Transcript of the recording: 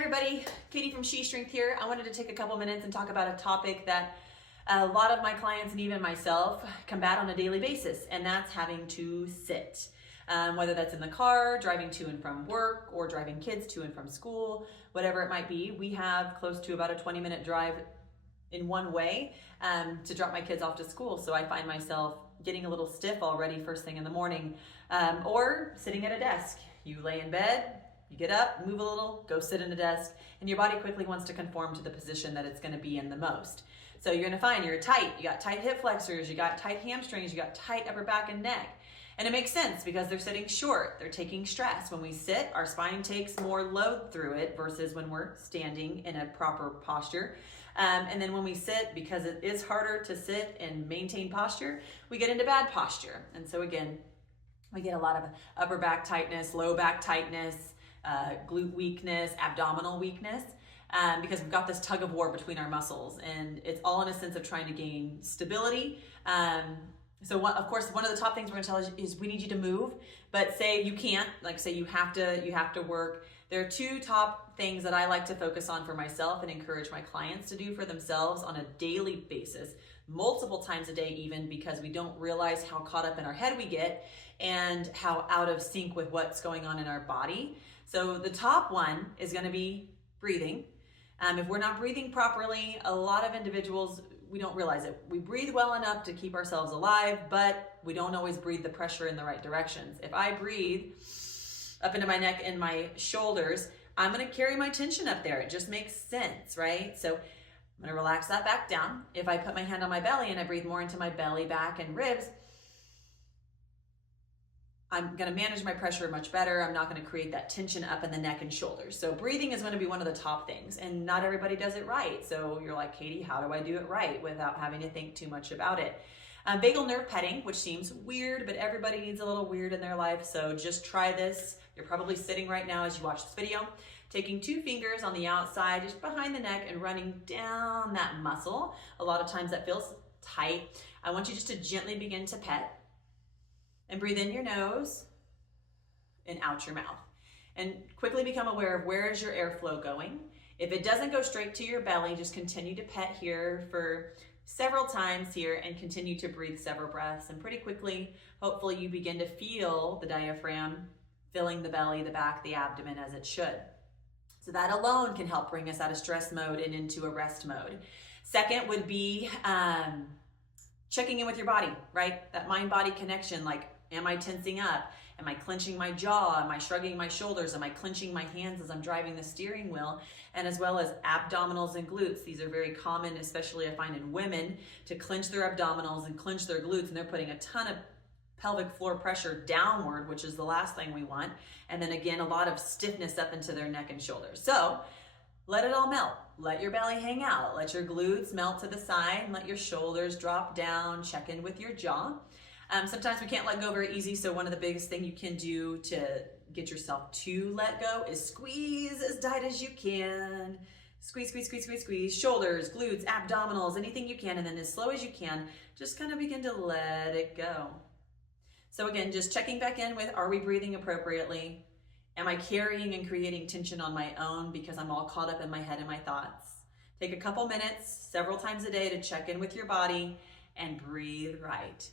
everybody, Katy from She Strength here. I wanted to take a couple minutes and talk about a topic that a lot of my clients and even myself combat on a daily basis, and that's having to sit. Whether that's in the car, driving to and from work, or driving kids to and from school, whatever it might be. We have close to about a 20-minute drive in one way to drop my kids off to school. So I find myself getting a little stiff already first thing in the morning, or sitting at a desk. You lay in bed, you get up, move a little, go sit in a desk, and your body quickly wants to conform to the position that it's going to be in the most. So you're going to find you're tight, you got tight hip flexors, you got tight hamstrings, you got tight upper back and neck. And it makes sense because they're sitting short, they're taking stress. When we sit, our spine takes more load through it versus when we're standing in a proper posture. And then when we sit, because it is harder to sit and maintain posture, we get into bad posture. And so again, we get a lot of upper back tightness, low back tightness, glute weakness, abdominal weakness, because we've got this tug of war between our muscles, and it's all in a sense of trying to gain stability. Of course, one of the top things we're going to tell you is we need you to move, but say you can't, like say you have to work. There are two top things that I like to focus on for myself and encourage my clients to do for themselves on a daily basis, multiple times a day even, because we don't realize how caught up in our head we get and how out of sync with what's going on in our body. So the top one is going to be breathing. If we're not breathing properly, a lot of individuals, we don't realize it. We breathe well enough to keep ourselves alive, but we don't always breathe the pressure in the right directions. If I breathe up into my neck and my shoulders, I'm going to carry my tension up there. It just makes sense, right? So I'm going to relax that back down. If I put my hand on my belly and I breathe more into my belly, back, and ribs, I'm going to manage my pressure much better. I'm not going to create that tension up in the neck and shoulders. So breathing is going to be one of the top things, and not everybody does it right. So you're like, Katy, how do I do it right without having to think too much about it? Vagal nerve petting, which seems weird, but everybody needs a little weird in their life. So just try this. You're probably sitting right now as you watch this video, taking two fingers on the outside, just behind the neck, and running down that muscle. A lot of times that feels tight. I want you just to gently begin to pet. And breathe in your nose and out your mouth. And quickly become aware of where is your airflow going. If it doesn't go straight to your belly, just continue to pet here for several times here and continue to breathe several breaths. And pretty quickly, hopefully you begin to feel the diaphragm filling the belly, the back, the abdomen as it should. So that alone can help bring us out of stress mode and into a rest mode. Second would be checking in with your body, right? That mind-body connection, like, am I tensing up? Am I clenching my jaw? Am I shrugging my shoulders? Am I clenching my hands as I'm driving the steering wheel? And as well as abdominals and glutes. These are very common, especially I find in women, to clench their abdominals and clench their glutes, and they're putting a ton of pelvic floor pressure downward, which is the last thing we want. And then again, a lot of stiffness up into their neck and shoulders. So let it all melt. Let your belly hang out. Let your glutes melt to the side, and let your shoulders drop down. Check in with your jaw. Sometimes we can't let go very easy, so one of the biggest things you can do to get yourself to let go is squeeze as tight as you can. Squeeze, squeeze, squeeze, squeeze, squeeze. Shoulders, glutes, abdominals, anything you can, and then as slow as you can, just kind of begin to let it go. So again, just checking back in with, are we breathing appropriately? Am I carrying and creating tension on my own because I'm all caught up in my head and my thoughts? Take a couple minutes, several times a day, to check in with your body and breathe right.